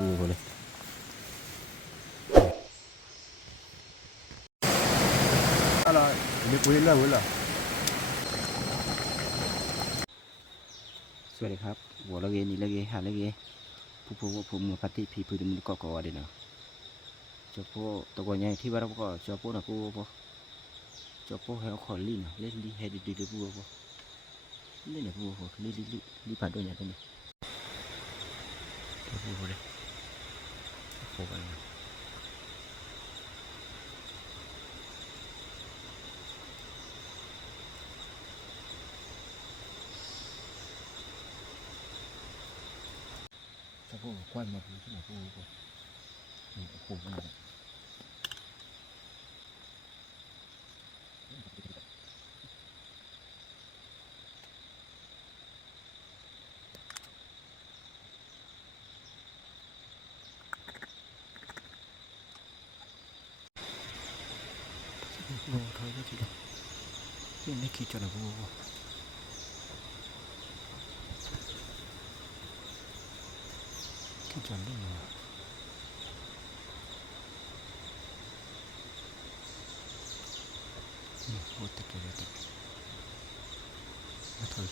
ปูเลยอะไรนี่คุยเรื่องนี้เหรอสวัสดีครับหัวละเกนี่ละเกหาละเกผู้มือพัดที่พี่พื้นมือก่อเด่นเนาะเจ้าพ่อตัวใหญ่ที่ว่าเราก็เจ้าพ่อนะผู้พ่อเจ้าพ่อให้เอาขอลิ้นเล่นลิ้นให้ดีๆผู้พ่อเล่นเนี่ยผู้พ่อลิ้นผ่านด้วยเนี่ยตัวนี้ผู้พ่อเลยโคกันเจ้าพ่อควันมาผู้ที่ไหนผู้พ่อนี่โคกันเลยโง่เท่าไหร่ทีเดียวยังไม่คิดจะนะผู้พ่อคิดจะเล่นเหรอนี่โคตรเกลียดไม่ถอย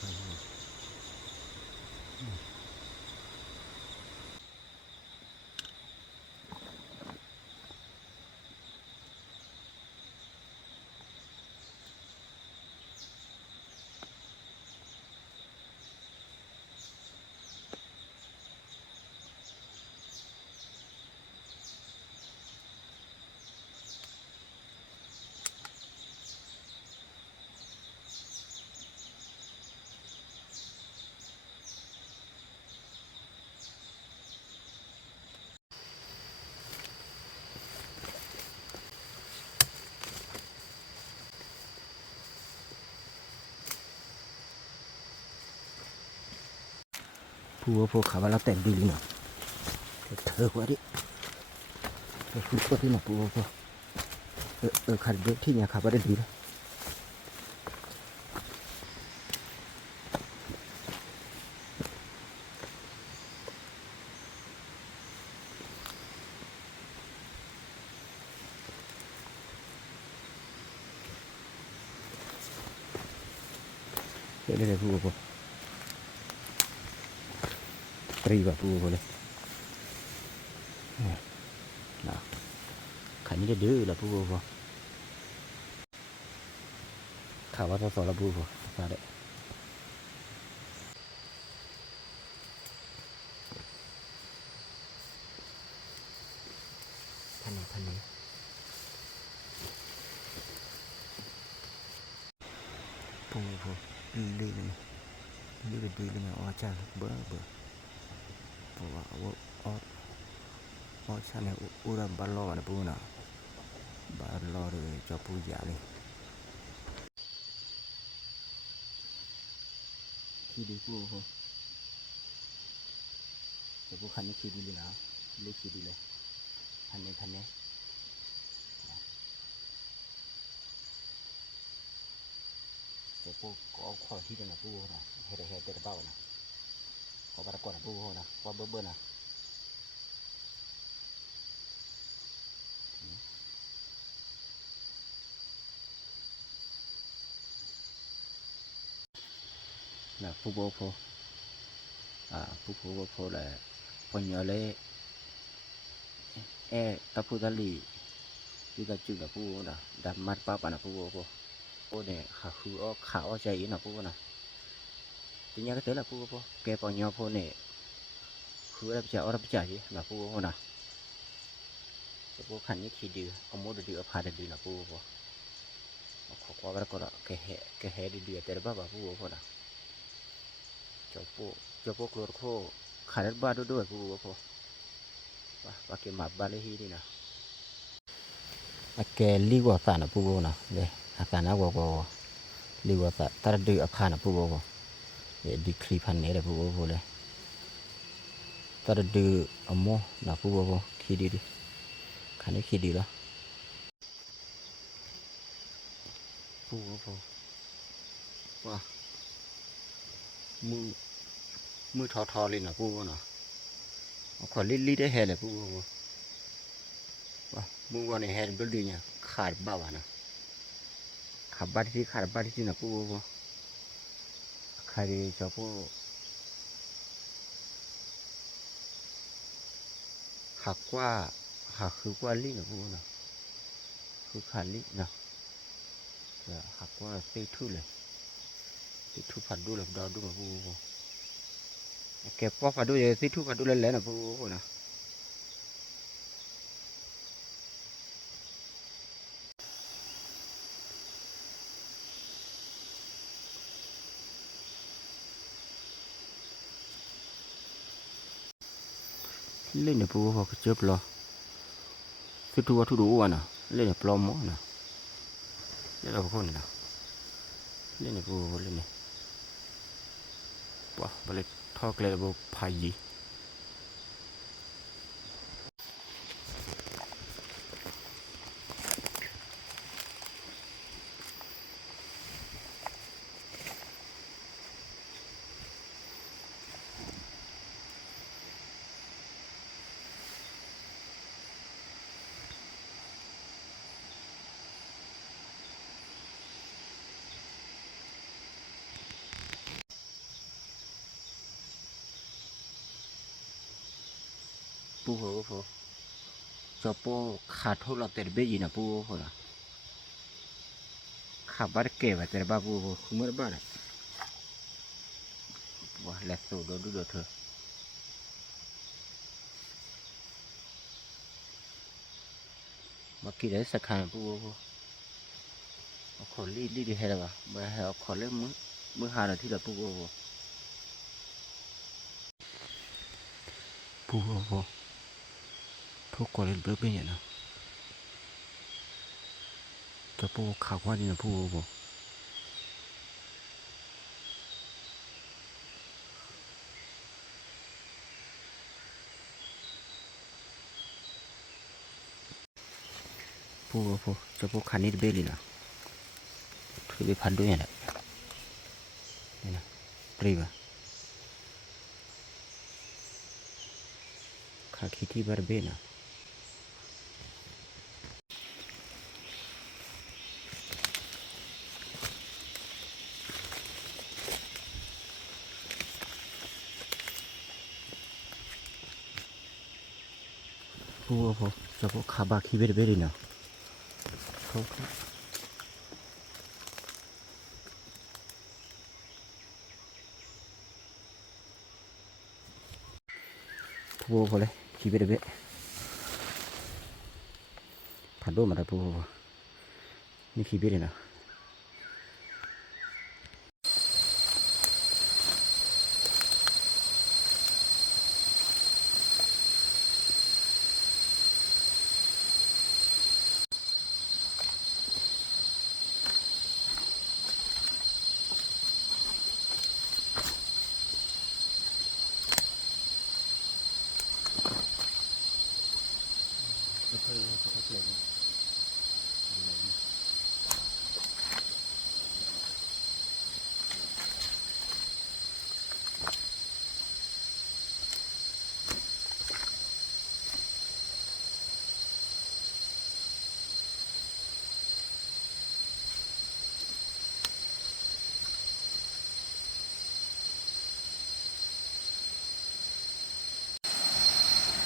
ผู้ผู้ขาว่าเราแต่งดีเลยเนาะเธอว่าดิคุณว่าที่ไหนผู้ขัดเยอะที่เนี่ยขับว่าได้ดีเลยเดี๋ยวผู้ตรีแบบผู้เลยนะขันนี้จะดื้อละผู้ข่าวว่าจะสอนละผู้มาเด้พันนี้ผู้ดื้อเลยอ๋อจ้าเบื่อเพราะว่าอ๋อใช่เนี่ยอุระบาลล้อนะผู้น่ะบาลล้อเลยจะผู้ใหญ่เลยขี้ดีผู้จะผู้ขันนี้ขี้ดีเลยนะเล็กขี้ดีเลยพันนี้จะผู้ก็เอาข้อที่เดียวนะผู้นะเฮ็ดเตะเบ้านะขอบาร์กอนนะผู้นะว่าเบื่อนะนะผู้là còn nhớ lấy ta phụ ta lì đi ta chừng là phụ là đạp mặt ba bạn là phụ này khá ở chạy là phụ nè thì nhớ cái thế là phụ kẻ còn nhớ phụ này khứ đạp chả gì là phụ nè phụ khăn như khi đi ông muốn đi ở phá đi là phụ khó quá cái đó cái hè đi ở đây ba phụ nè cho phụ lột khô khá đất ba đôi phụ và cái mặt ba lấy hi đi nè cái li quả sản là phụ nè đây sản là quả li quả sản ta đưa ở khăn là phụ để đi clip hành này là phụ đây ta đưa ở mô là phụ khi đi khăn đấy khi đi đó phụ wow mưa thò lên là phụ nè ขอลิได้แห่เลยปูว่ามึงวันนี้แห่ดูดีเนี่ยขาดบ้าวนะขาดบ้าที่นะปูขาดจะปูหักว่าหักคือกว่าลินะปูนะคือขาดลินะจะหักว่าตีทุ่เลยตีทุ่ผัดดูเลยดาวดูมาปูเก็บพอผัดดูเลยตีทุ่ผัดดูเลยแล้วนะปูนะเล่นเนี่ยปูพอเจ็บหรอคือตัวทุดูอ่ะนะเล่นเนี่ยปลอมมั้งนะเล่นเราคนนะเล่นเนี่ยปูเล่นเนี่ยว้าบริทอกเลยปูพายีปูหัวปูจะปูขาดทุนเราเตะเบี้ยนะปูหัวนะขาดบัตรเก็บแต่บ้าปูคุ้มบ้าเลยว้าเล็กสุดดูเถอะมากี่ได้สักครั้งปูขอรีดีให้แล้วมาให้ขอเล่นมือหาหน่อยที่ละปูทุกคนเล่นเบี้ยเนี่ยนะจะปูขาดว่านี่นะปูจะปูขานิดเบี้ยเลยนะถือไปพันด้วยเนี่ยนี่นะปรีบะขาคิดที่บาร์เบนะปูจะปูขาบาคิเบเลยนะปูพอเลยคิเบพันด้วยมาได้ปูนี่คิเบเลยนะ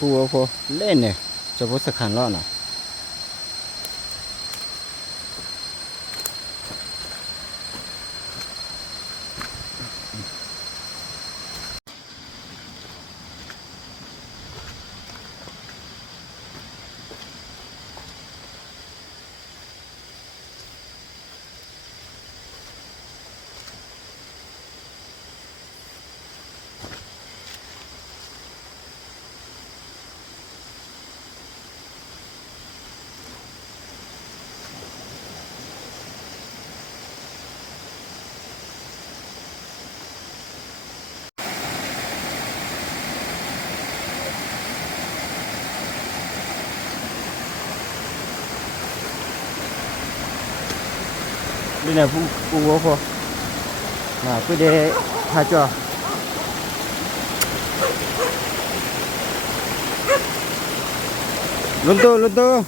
ปูเล่นเนี่ยจะปูสักขันล้อนะนี่นะปูมาไปเดหาจ่อ luntu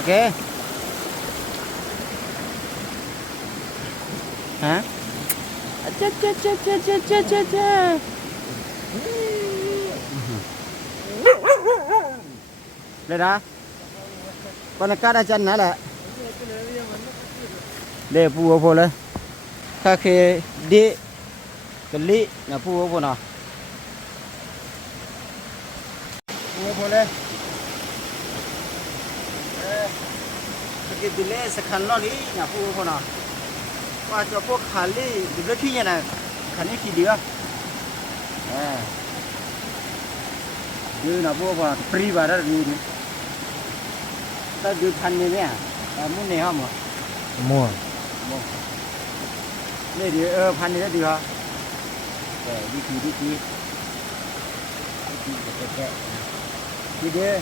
oke hả cha cha cha cha cha cha cha cha đây đó con cá đã chân nè lẹ để phù hợp lên các khi đi cái lý là phù hợp nào phù hợp lên cái đi lên sẽ khăn lo đi là phù hợp nào qua cho phúc khăn đi được rất khi này khăn đi khi đi á như là phù hợp free và rất nhiều ta đưa khăn này nè muốn này không ạ mua đây thì khăn này đi hả đi kì đi đây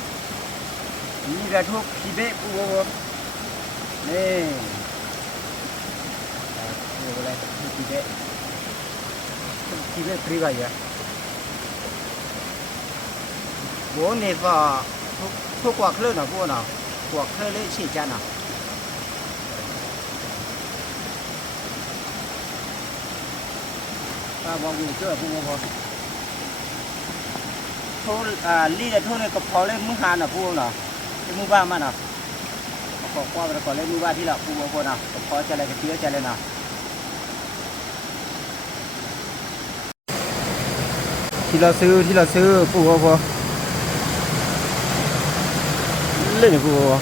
ini ra thuốc khí bế của đây boleh khí bế free vậy à bố này vào thuốc quạt lơ nào bố nào quạt lơ lấy chỉ cha nào bong bùng chưa bùng bùng thôi ly là thôi này có phó lên mức hàn là bùng nào cái mức ba mà nào có qua rồi còn lên mức ba thì là bùng nào có phó trả lại cái tía trả lại nào thì là sư bùng lên được bùng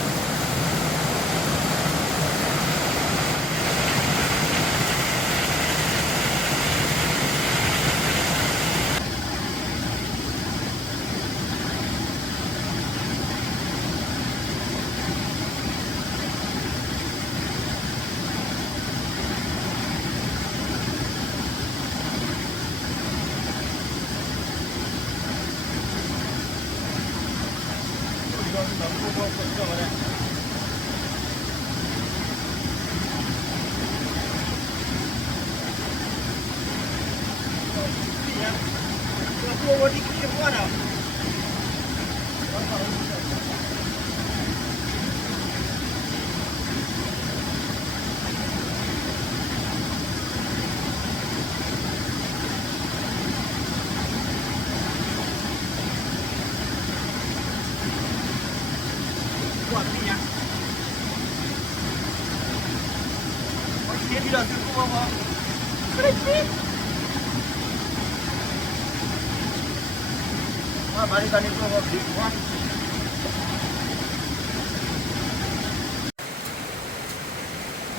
Mari kali itu di kuat.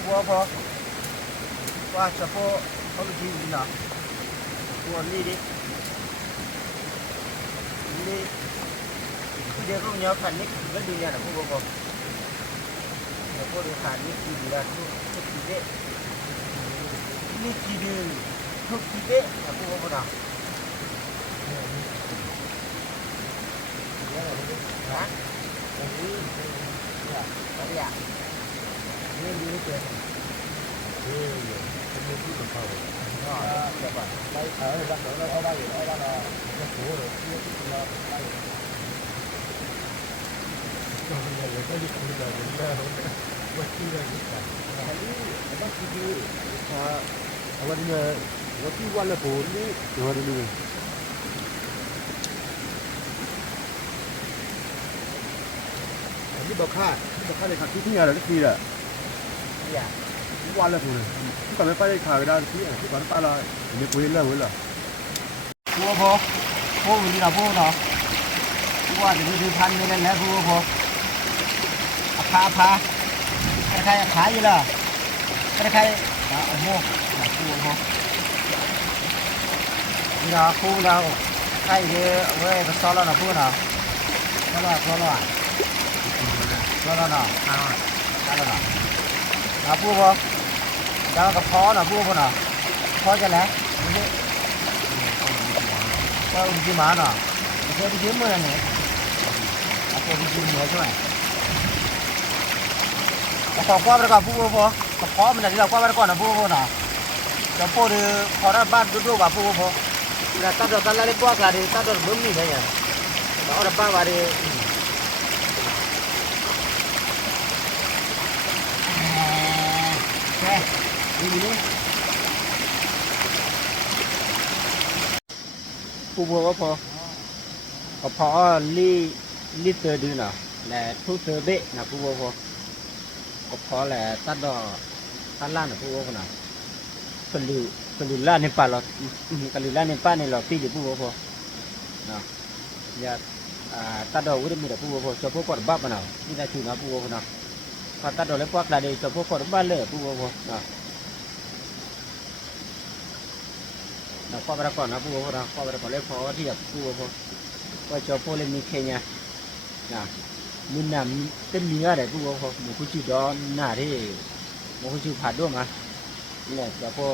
Apa? Wah, siapa kalau di sini nak? Kuat ni deh. Ini dia tu nyawa kan ni, kita dunia nak apa? Apa dia kan ni dia tu kita. Ini kita tu kita apa nak? Hả? Tadi ya? Ini dulu tu. Ini dulu tu. Siapa? Đây ở đây là cái phố rồi. awalnya waktu wala po ni wala niนี่บอกค่าเลยครับที่อะไรที่ละวันละทุนที่ก่อนไม่ไปขายได้ที่ก่อนไปละนี่คุยเรื่องเลยเหรอพวกพวกนี่เราพวกเนาะว่าจะดูพันนี่นั่นแหละพวกพาใครขายอยู่ล่ะใครโอ้โหพวกนี่เราพวกเราใครเดี๋ยวเว้ยไปซ้อแล้วนะพวกเนาะซ้อแล้วnào phu vô đó gặp khó nào phu vô nào khó cho lẽ có gì mà nào cái gì mới này cái gì mới chứ này có qua bên gặp phu vô có khó mình là đi qua bên còn là phu vô nào cho phu đi khó ra ban đu vào phu vô là tao được tao lấy qua là đi tao được bấm gì đấy nhỉ đó là ba vào đi ผู้บัวก็พอลีเตอร์ดื้อเนาะและทุกเตอร์เบะนะผู้บัวก็พอแหละตัดดอกตัดล่างนะผู้บัวนะคนดูล่าในป่าเราคนดูล่าในป่าในเราตีอยู่ผู้บัวเนาะอย่าตัดดอกอุดมมีแต่ผู้บัวจะพวกกอดบ้าปะเนาะนี่ได้ถือนะผู้บัวเนาะพอตัดดอกแล้วพวกได้จะพวกกอดบ้านเลยผู้บัวเนาะข้อประกอบนะผู้ว่านะข้อประกอบเล็กพอที่แบบผู้ว่าก็จะพูดเรื่องมีแค่เนี้ยนะมีน้ำเป็นเนื้ออะไรผู้ว่าหมูคุชิดอนหน้าที่หมูคุชิผัดด้วยมาเนี่ยจะพูด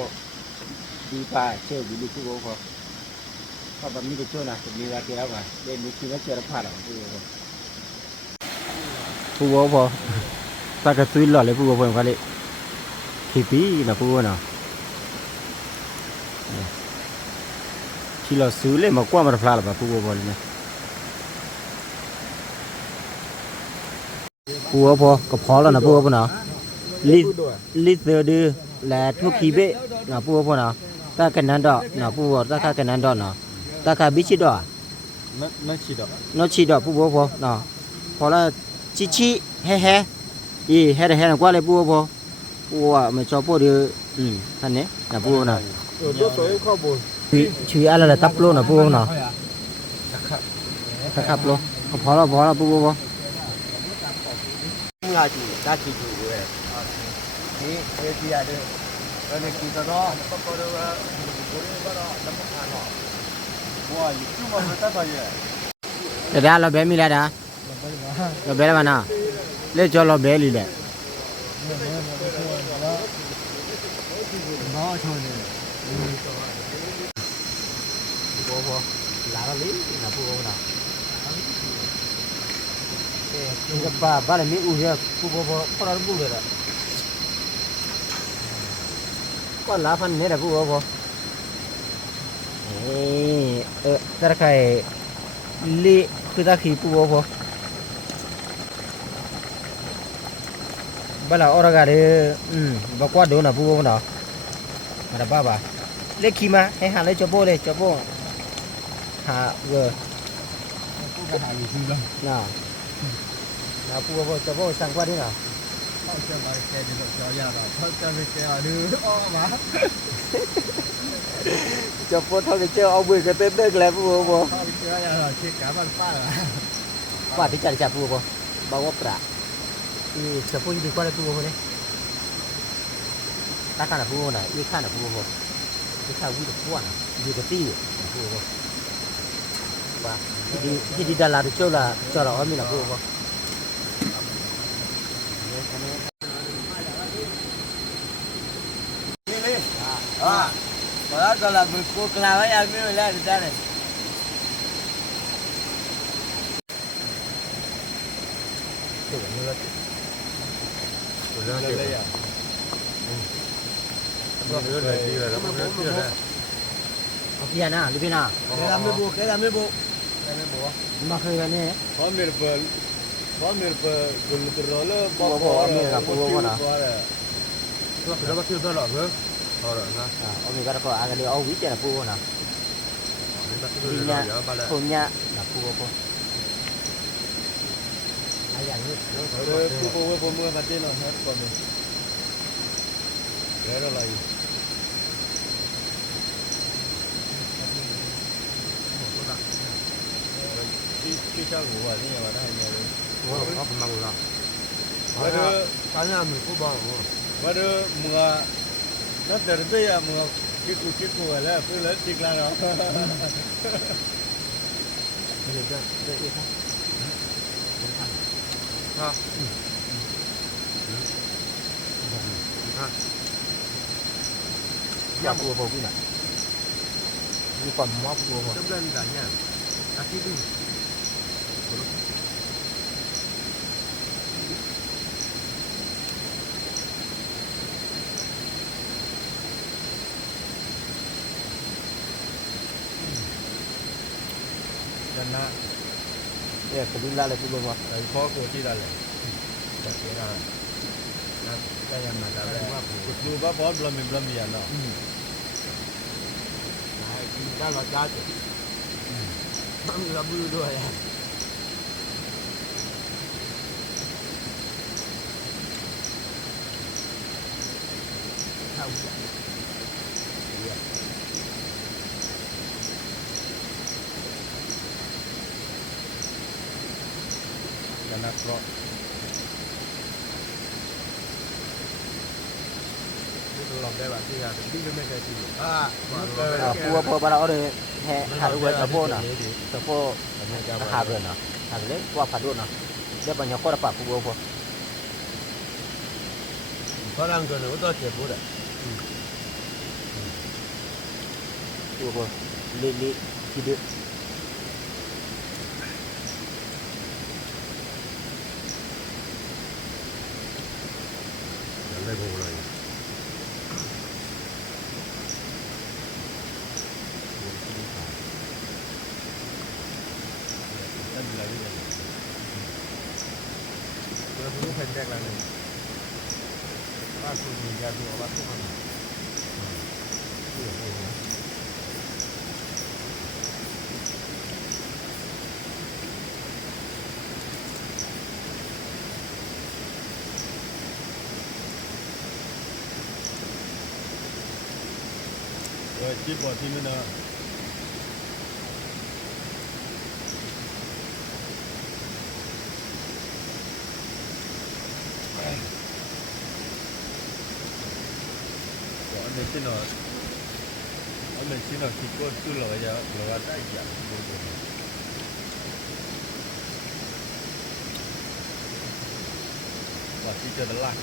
ดีป่าเชื่อดีผู้ว่าก็แบบนี้จะช่วยนะจะมีอะไรกี่แล้วมาเดี๋ยวมีคิดว่าเจอผัดหรอผู้ว่าพอตากระตุ้นหล่อเลยผู้ว่าพอเขาเลยขี้ปีนะผู้ว่าเนาะที่เราซื้อเลยมากว่ามาพลาดแบบผู้ว่าบอลเนี่ยผู้ว่าพอก็พอแล้วนะผู้ว่าพอเนาะลิเตอร์ดื้อและทุกขีเบะนะผู้ว่าพอเนาะตากันนันดอกนะผู้ว่าตากันนันดอกเนาะตากันบิชิดอกนั่นชีดอกนชีดอกผู้ว่าพอเนาะพอแล้วชิแฮ่แฮ่นะกว่าเลยผู้ว่าไม่ชอบผู้ดื้อท่านนี้นะผู้ว่าเนาะชื่ออะไรล่ะตับโลนะพวกเนาะครับโลพอแล้วพวกงาจีตาจีจูเว้ยนี่เอทีอาร์เดอร์เนี่ยกินตลอดก็พอแล้วบุรีก็รอน้ำมันหอมว้าอยู่ที่มันตัดไปเลยเดี๋ยวเราเบลมีแล้วนะเราเบลมานะเล่จอเราเบลลีเลยน้อชนเลยพอลาลีนะพวกเนาะนี่ก็บ้านมีอู่เยอะพวกพอเราบูเลยละก็ลาพันเนี่ยแหละพวกแต่ใครลีคือตาขี้พวกบ้านเราออร์กาเดบอกว่าโดนนะพวกเนาะมาดับบ้าเล็กขี้มาให้หาเลยจบโบเลยจบโบหาผู้ก็หาอยู่ที่แล้วนะผู้ว่าจะบอกสั่งว่าที่ไหนเขาจะมาแก้ดีกว่าจะยากอ่ะเขาจะไม่แก้ดื้ออ้อมาจะพูดเท่ากับเจ้าเอามือกันเต้นเด้งแล้วผู้ว่าเขาเจออย่างเราเช็คกับมันป้าว่าที่จะผู้ว่าบอกว่าประที่จะพูดดีกว่าผู้ว่าเนี่ยตาข้าหน้าผู้ว่าไหนยี่ข้าหน้าผู้ว่ายี่ข้าวิ่งกับผู้ว่าอยู่กับตี้ผู้ว่าที่ดีดาราที่เจ้าละเจ้าเราไม่หน้าผู้ว่าkalau berkuah ya minum lah di sana. Kia na, lebih na. Kita ambil bu. Makan ni. Ambil gula bawa ambil bawa mana? Kita pakai tu lah, ber. Ông cái đó ăn cái ấu vít là phu nè, punya là phu cô, ai dạng như, phu mua mặt trên rồi hết còn mình, cái đó là gì? Khi cho ngủ ở đây mà nó hay nhiều luôn, có phần măng rồi, cái đó cái nhà mình cũng bao rồi, cái đó mưa nó từ bây giờ mà cái cụ là cứ lớn chích la đó. Được chưa? Được chưa? Ha. Ha. Dạ bùa bùa cái này. Đi còn móc bùa bùa. Trong lên cả nhà. À cái gì? Karena ya kedua lah tu bawa. Dari pokok tidak lah. Tak kira. Kaya mata ba. Kutu ba ba belum ya no. Nah, kita lo jatuh. Enggak bulu doa ya. Tahu tak? Iya. Karena pro itu lo bebas sih ya, tapi itu mereka sih. Pua pua para orang he hari buat apa na? Apa hari na? Hari ni pua padu na. Dia banyak orang apa pua pua. Orang tu nak udah cepu dah. Pua pua li hidup. Jangan boleh lagi. Kalau dulu pendek lah ni. Aku ni jadi orang tu kan. Chip vào thì mình mình xin nó chỉ có tu lợi giờ lợi đại dạng và chỉ cho nó lại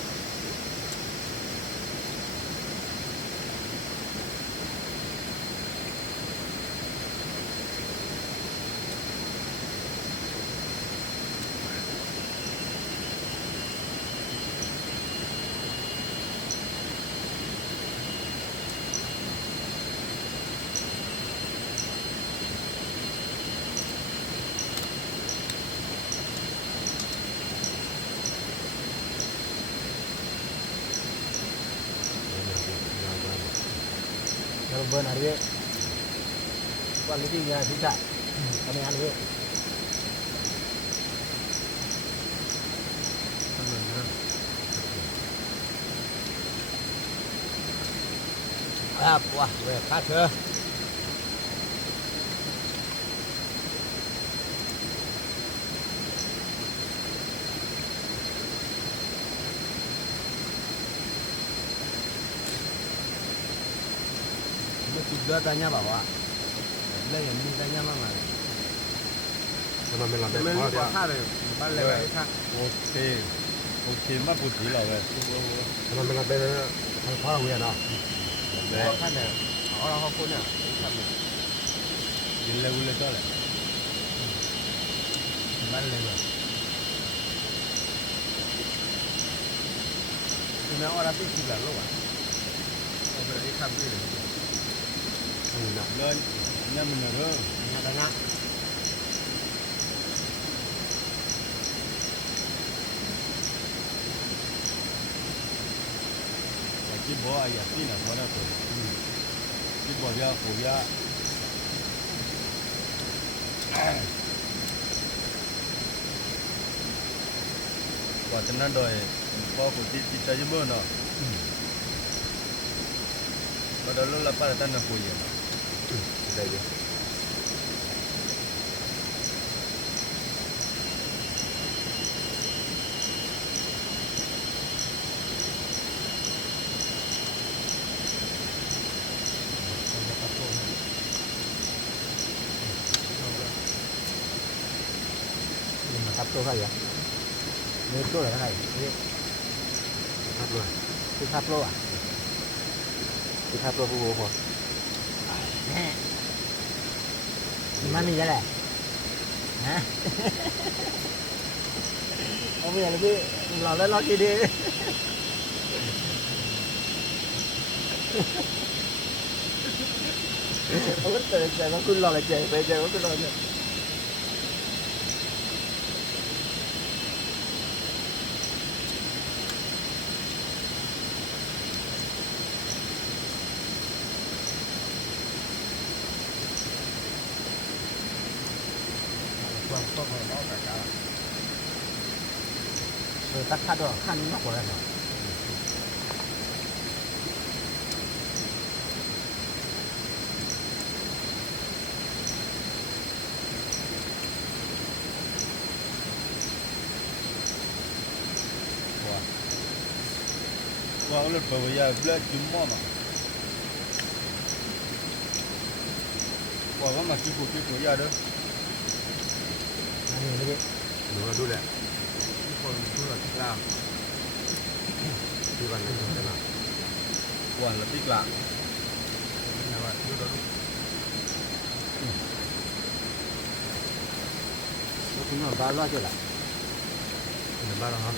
Kalau benar dia, kualitinya bisa. Kami anu. Wah, về phát chưa? Juga tanya bahwa ada yang mintanya mana? Sama mình làm đẹp quá đi. Bắt lewat khác. Ok mà bút chỉ là vậy. Sama mình làm đẹp thằng phá hủy à? Khác này, họ là họ phun nè. Nhìn lên cho lại. Bắt lewat. Ini orang tu juga loh. Oh berarti kabel. Lên nha mình là rơ Nhà ta nhá. chỉ bỏ ai tí là bỏ ra rồi chỉ bỏ ra phủ ra quả chân nó đòi bỏ của chị chơi với bơ nó và đó lúc là phải là tan là phủ gì đây đi Thắp tô hay à? Nếu tô là cái này. thắp rồi Cái thắp lô à? Cái thắp lô phụ hộ. Nè. Gimana ya lah? Hah? Ông bây giờ là cái lò lên lo kia đi. Ông biết từ giờ nó cứ lò là chạy, bây giờ nó cứ lò chạy. bằng không phải nó cả cả ตักข้าด้วยข้านี้มากกว่านั้นเนาะ qua cái lần bây giờ lên chúng mà qua cái mà chỉ phụ ra đó อันนี้ไม่ได้ đúng là đúng đấy còn đúng là thích làm đi vào những cái nào quả là thích làm là vậy lúc đó เราถึงนอนบ้านรอดอยู่ละ mình bao đâu hả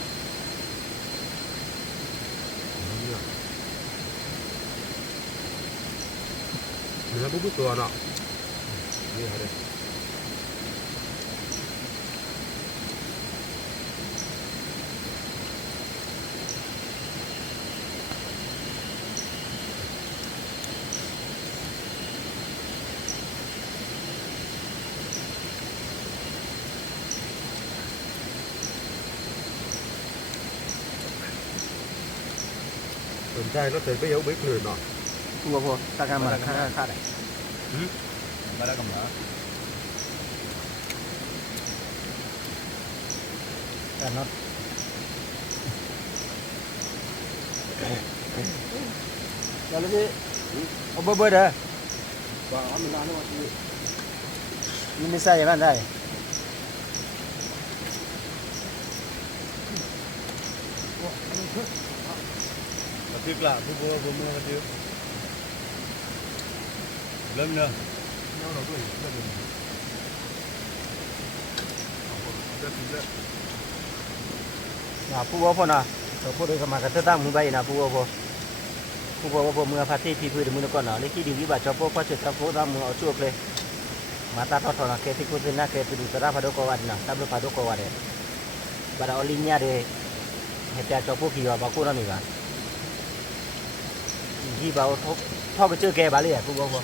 mình đã bút tua nọ đi ở đây สนใจรถเตยไปเอาไปคืนเนาะ พูดว่าตักกันมาละข้าได้ mà đã cầm đó แต่น็อตเดี๋ยวเลยเอาเบอร์เด้อ và mình làm nó thì นี่ไม่ใส่บ้านได้ là thích làm thu mua vừa mua tiêu lâm nữa nhau đầu tuổi rất là rất rất พูดว่าพ่อนะเราพูดด้วยกันมากันตั้งมือใบนะพูดว่าพ่อเมื่อพาที่ที่พื้นมือก่อนเนาะนี่ที่ดีวิบัติชอบพ่อเจ็ดทับโคตรมือเอาช่วยเลยมาตาทอดนะแค่ที่คุณเป็นนักแค่ไปดูตราพาดกวาดนะตาบลูพาดกวาดเลยบาร์อลินียเดเหตุการณ์ชอบพวกขี้ว่าบาคูนั่นนี่กันที่บ่าวทอกไปเจอแกบาเลยพูดว่าพ่อ